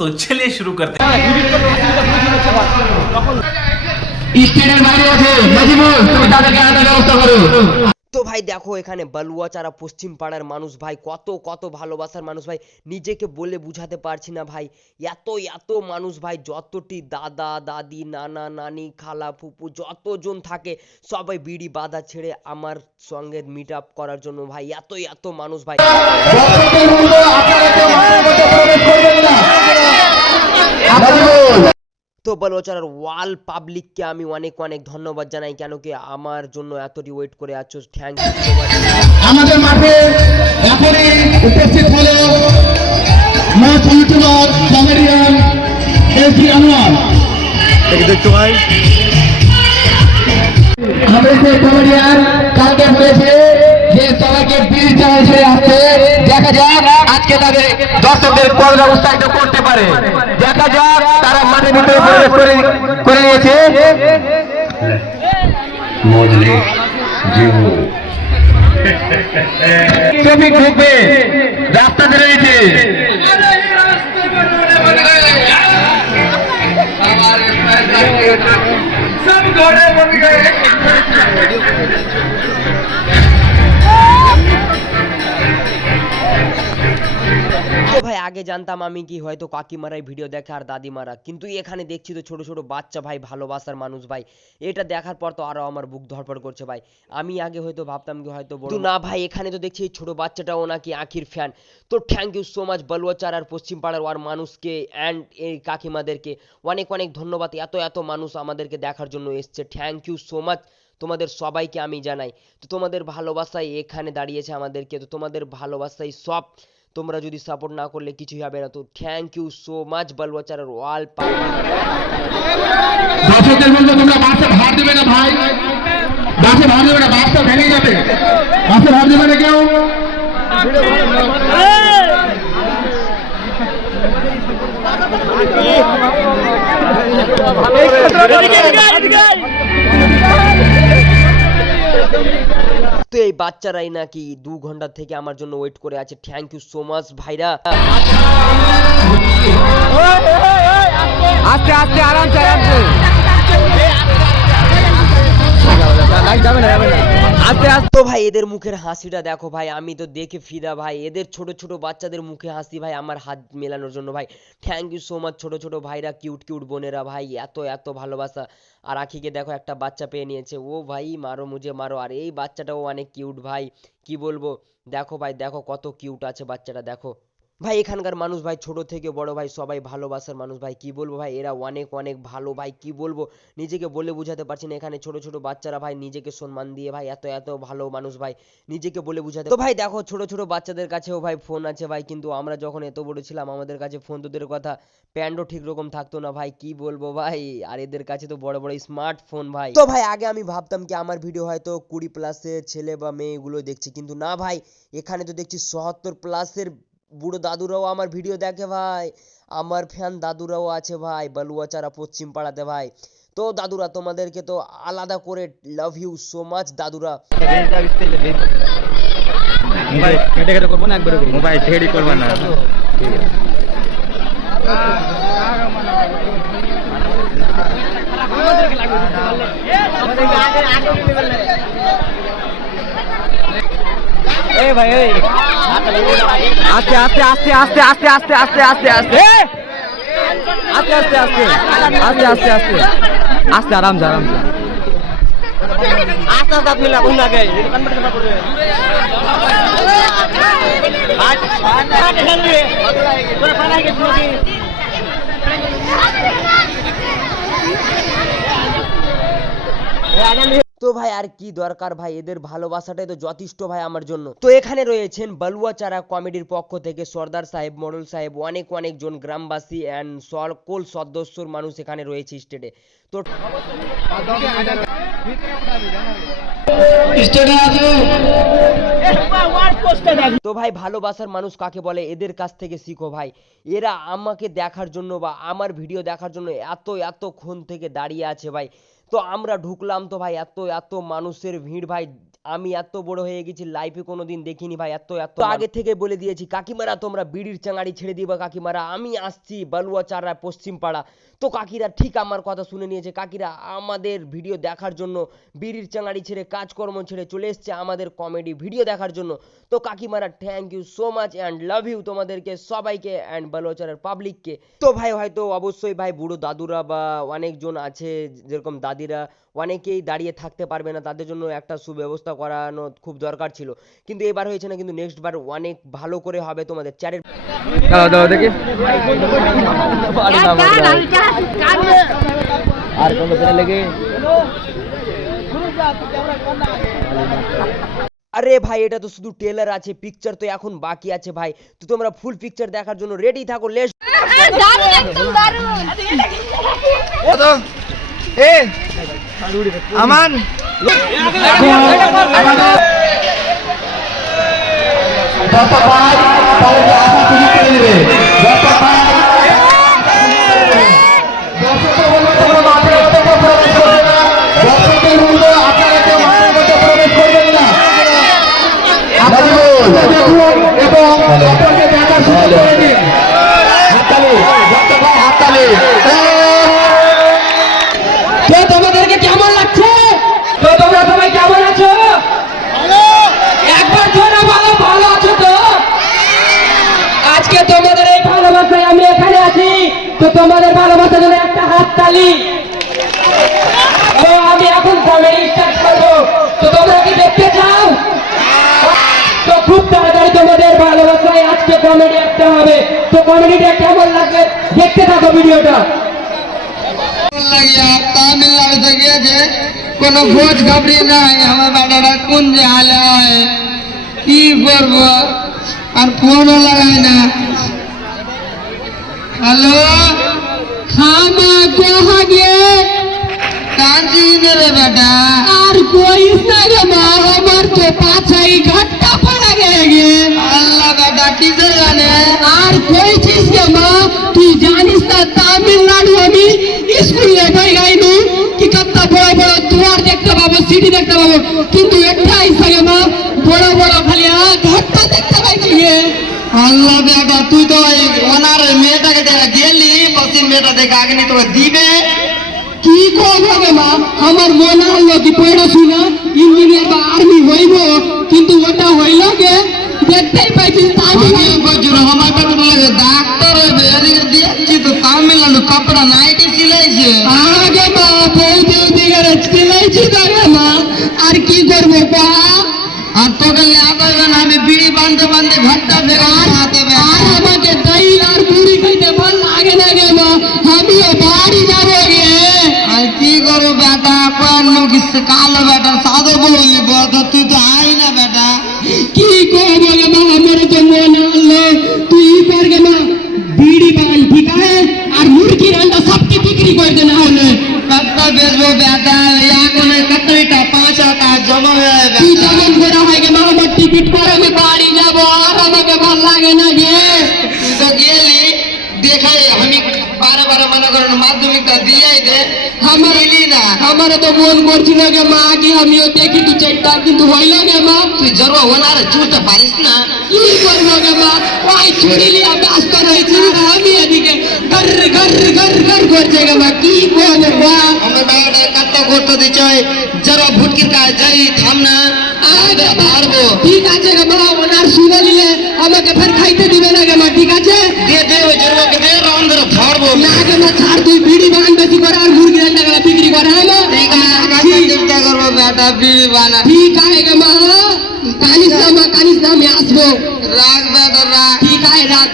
तो चलिए शुरू करते हैं। তো ভাই দেখো এখানে বালুয়াচারা পশ্চিম পাড়ার মানুষ ভাই কত কত ভালোবাসার মানুষ ভাই, নিজেকে বলে বুঝাতে পারছি না ভাই। এত এত মানুষ ভাই, যতটি দাদা দাদি নানা নানি খালা ফুপু যতজন থাকে সবাই বিড়ি বাঁধা ছেড়ে আমার সঙ্গে মিট আপ করার জন্য ভাই, এত এত মানুষ ভাই। তো বালুয়াচারার ওয়াল পাবলিককে আমি অনেক অনেক ধন্যবাদ জানাই, কেন কি আমার জন্য এতটি ওয়েট করে আছো। Thank you so much. আমাদের মাঠে এখনই উপস্থিত হলো মঞ্চ ইউটিউবার কমেডিয়ান এসি আনোয়ার। দেখতে ভাই আমাদের সেই কমেডিয়ান কালকে বলেছে যে সবাইকে বিল চাইছে আসতে, দেখা যাক আজকে তাদের দর্শকদের কতটা উৎসাহিত করতে পারে। দেখা যাক তারা মাঠের ভিতরে প্রবেশ করে নিয়েছে। মজলে জিও ট্রাফিক ঢুকবে, রাস্তা বেরিয়েছে। সব ঘরে বসে গেছে। তো ভাই আগে জানতাম আমি কি হয়তো কাকিমারাই ভিডিও দেখে আর দাদিমারা, কিন্তু এখানে দেখছি তো ছোট ছোট বাচ্চা ভাই, ভালোবাসার মানুষ ভাই। এটা দেখার পর তো আরো আমার বুক ধড়ফড় করছে ভাই। আমি আগে হয়তো ভাবতাম কি হয়তো বড়, না ভাই এখানে তো দেখছি এই ছোট বাচ্চাটাও নাকি আখির ফ্যান। তো থ্যাংক ইউ সো মাচ বালুয়াচার আর পশ্চিম পাড়ার ওয়ার মানুষকে অ্যান্ড এই কাকিমাদেরকে অনেক অনেক ধন্যবাদ। এত এত মানুষ আমাদেরকে দেখার জন্য এসছে, থ্যাংক ইউ সো মাচ। তোমাদের সবাইকে আমি জানাই। তো তোমাদের ভালোবাসাই এখানে দাঁড়িয়েছে আমাদেরকে, তো তোমাদের ভালোবাসাই সব। তোমরা যদি সাপোর্ট না করলে কিছুই হবে না। তো থ্যাংক ইউ সো মাচ বালুয়াচারের ওয়াল দর্শকদের বলবো তোমরা বাসে ভাড় দেবে না ভাই, বাসে ভাড় দেবে না, বাসটা ভেঙে যাবে। বাসে ভাড় দেবে না কেউ। তো এই বাচ্চারাই নাকি 2 ঘন্টা থেকে আমার জন্য ওয়েট করে আছে। থ্যাংক ইউ সো মাচ ভাইরা। আস্তে আস্তে আরামসে আরামসে আস্তে আস্তে। তো ভাই এদের মুখের হাসিটা দেখো ভাই, আমি তো দেখে ফিদা ভাই। এদের ছোট ছোট বাচ্চাদের মুখে হাসি ভাই, আমার হাত মেলানোর জন্য ভাই। থ্যাংক ইউ সো মাচ ছোট ছোট ভাইরা, কিউট কিউট বোনেরা ভাই, এত এত ভালোবাসা। আর আখিকে দেখো একটা বাচ্চা পেয়ে নিয়েছে, ও ভাই মারো মুঝে মারো। আর এই বাচ্চাটাও অনেক কিউট ভাই, কি বলবো। দেখো ভাই দেখো কত কিউট আছে বাচ্চাটা, দেখো ভাই। এখানকার মানুষ ভাই ছোট থেকে বড় ভাই সবাই ভালোবাসার মানুষ ভাই, কি বলবো ভাই। এরা অনেক অনেক ভালো ভাই, কি বলবো নিজেকে বলে বুঝাতে পারছি না। এখানে ছোট ছোট বাচ্চারা ভাই নিজেকে সম্মান দিয়ে ভাই, এত এত ভালো মানুষ ভাই, নিজেকে বলে বুঝাতে। তো ভাই দেখো ছোট ছোট বাচ্চাদের কাছেও ভাই ফোন আছে ভাই, কিন্তু আমরা যখন এত বড় ছিলাম আমাদের কাছে ফোন তো দূরের কথা, প্যান্টও ঠিক রকম থাকতো না ভাই, কি বলবো ভাই। আর এদের কাছে তো বড় বড় স্মার্টফোন ভাই। তো ভাই আগে আমি ভাবতাম কি আমার ভিডিও হয়তো 20 প্লাসের ছেলে বা মেয়ে এগুলো দেখছে, কিন্তু না ভাই, এখানে তো দেখছি 77 প্লাসের বুড়ো দাদুরাও আমার ভিডিও দেখে ভাই। আমার ফ্যান দাদুরাও আছে ভাই বালুয়াচারা পশ্চিম পাড়াতে ভাই। তো দাদুরা তোমাদেরকে তো আলাদা করে লাভ ইউ সো মাচ দাদুরা। কেটে কেটে করবো না, একবারে মোবাইল ছেড়ে করবো না। ভাই আস্তে আস্তে আস্তে আস্তে আস্তে আস্তে আস্তে আস্তে আস্তে আস্তে আস্তে আস্তে আস্তে আস্তে আস্তে আস্তে আরামসে আরামসে আস্তে আস্তে আপনি লাগুন না গে তো ভাই আর কি দরকার ভাই, এদের ভালোবাসাটাই তো যথেষ্ট ভাই আমার জন্য। তো এখানে রয়েছেন বালুয়াচারা কমেডির পক্ষ থেকে সর্দার সাহেব, মডেল সাহেব, অনেক অনেক জন গ্রামবাসী অ্যান্ড সকল সদস্যর মানুষ এখানে রয়েছে স্টেটে। তো তো ভাই ভালোবাসার মানুষ কাকে বলে, এদের কাছ থেকে শিখো ভাই। এরা আমাকে দেখার জন্য বা আমার ভিডিও দেখার জন্য এত এতক্ষণ থেকে দাঁড়িয়ে আছে ভাই। তো আমরা ঢুকলাম তো ভাই এত এত মানুষের ভিড় ভাই, আমি এত বড় হয়ে গেছি লাইফে কোনোদিন দেখিনি ভাই, এত এত আগে থেকে বলে দিয়েছি কাকিমারা তোমরা বিড়ির চাঙাড়ি ছেড়ে দিবা কাকিমারা, আমি আসছি বালুয়াচারা পশ্চিম পাড়া। তো কাকিরা ঠিক আমার কথা শুনে নিয়েছে, কাকিরা আমাদের ভিডিও দেখার জন্য বিড়ির চাঙাড়ি ছেড়ে কাজকর্ম ছেড়ে চলে এসছে আমাদের কমেডি ভিডিও দেখার জন্য। তো কাকিমারা thank you so much and love you তোমাদেরকে সবাইকে অ্যান্ড বালুয়াচারের পাবলিককে। তো ভাই হয়তো অবশ্যই ভাই বুড়ো দাদুরা বা অনেকজন আছে যেরকম দাদিরা অনেকেই দাঁড়িয়ে থাকতে পারবে না, তাদের জন্য একটা সুব্যবস্থা করানো খুব দরকার ছিল, কিন্তু এবার হয়েছে না, কিন্তু নেক্সট বার অনেক ভালো করে হবে তোমাদের চ্যারের। দাও দেখি আর কোন লেগে আরে ভাই এটা তো শুধু ট্রেলার আছে, পিকচার তো এখন বাকি আছে ভাই। তো তোমরা ফুল পিকচার দেখার জন্য রেডি থাকো। লেটস আমান তোমাদেরকে কেমন লাগছে? তো তোমরা সবাই কেমন আছো? একবার জোরে বলো ভালো আছো তো? আজকে তোমাদের এই ভালোবাসায় আমি এখানে আছি, তো তোমাদের ভালোবাসার জন্য একটা হাততালি। তো আমি এখন কমেডি স্টার্ট করবো, তো তোমরা কি দেখতে চাও? তো খুব তাড়াতাড়ি তোমাদের ভালোবাসায় আজকে কমেডি একটা হবে। তো কমেডিটা কেমন লাগবে দেখতে থাকো ভিডিওটা। তামিলনাড়ু থেকে গিয়েছে কোনো খোঁজ খবরি নাই, আমার বেটারা কোন যে হালে হয় কি করবো, আর ফোনও লাগাই না। হ্যালো हाँ माँ कहाँ गए कांची रे बेटा और कोई नहीं माँ हमार तो पाछा ही घट्टा पड़ा गए अल्लाह बेटा किधर जाने और कोई चीज के माँ तू जानिस ना तमिलनाडु अभी स्कूल ले भाई गई नू कि कितना बड़ा बड़ा द्वार देखते बाबू सीढ़ी देखते बाबू किंतु একটা हिस्सा के माँ बड़ा बड़ा खाली घट्टा देखते भाई चाहिए আল্লাহ বেটা তুই তো ওনার মেয়েটাকে দেখা গেলি পশ্চিম মেয়েটা দেখে আগে তোকে দিবে কি করবে মা আমার মনে হলো কি পড়াশোনা ইঞ্জিনিয়ার বা আর্মি হইব কিন্তু ওটা হইল কে দেখতেই পাইছিস তামিলনাড়ু আমার বেটা লাগে ডাক্তার হইবে এদিকে দেখছি তো তামিলনাড়ু কাপড়া নাইটি সিলাইছে আগে মা বলতে দিকে সিলাইছি দাঁড়া মা আর কি করবো পা আর তোকে আবার আমি বিড়ি বাঁধতে বাঁধতে ঘরটা বেরোতে আর আমাকে দই আর মুড়ি খাইতে ভালো লাগে না গে মা আমিও বাড়ি যাবো গে আর কি করবো বেটা কোন মুখ কালো বেটা সাদো বললি বলতো তুই তো আই না বেটা কি করবো গে মা আমার তো মনে হলো তুই পার গে মা বিড়ি বান ঠিক আছে আর মুরগির আন্ডা সবকে বিক্রি করে দে না হলে কত্তা বেচবো বেটা এখন কতটা 5,000 জমা হয়ে যাবে তুই যেমন করে হয় গে মা আমার টিকিট করে আমি বাড়ি যাবো আর আমাকে ভালো লাগে না গে তুই তো গেলি দেখাই আমি বারে বারে মনে করেন মাধ্যমিকটা দিয়েই দে আমার এলি না আমার তো মন করছিল গে মা কি আমিও দেখি তুই চেষ্টা কিন্তু হইল গে মা তুই জড়ো ওনার ছুটতে পারিস না কি করবো গে মা ওই ছুরি লিয়া ব্যস্ত রয়েছি আমি এদিকে ঘর ঘর ঘর ঘর করছে গে মা কি করবো মা আমার বাইরে কাটটা করতে দিচ্ছে জড়ো ভুটকির কাজ যাই থাম না আগে মারবো ঠিক আছে গে মা ওনার শুনে নিলে আমাকে ফের খাইতে দিবে না গে মা ঠিক আছে দিয়ে দে ওই জড়োকে দে রাউন্ডে ছাড়বো না গে মা ছাড় তুই বিড়ি বান বেশি করে আর মুরগি রান্না করে বিক্রি করে হ্যাঁ মা ঠিক আছে চিন্তা করবো বেটা বিড়ি বানা ঠিক আছে গে মা কানিস না আমি আসবো রাখ বেটা রাখ ঠিক আছে রাখ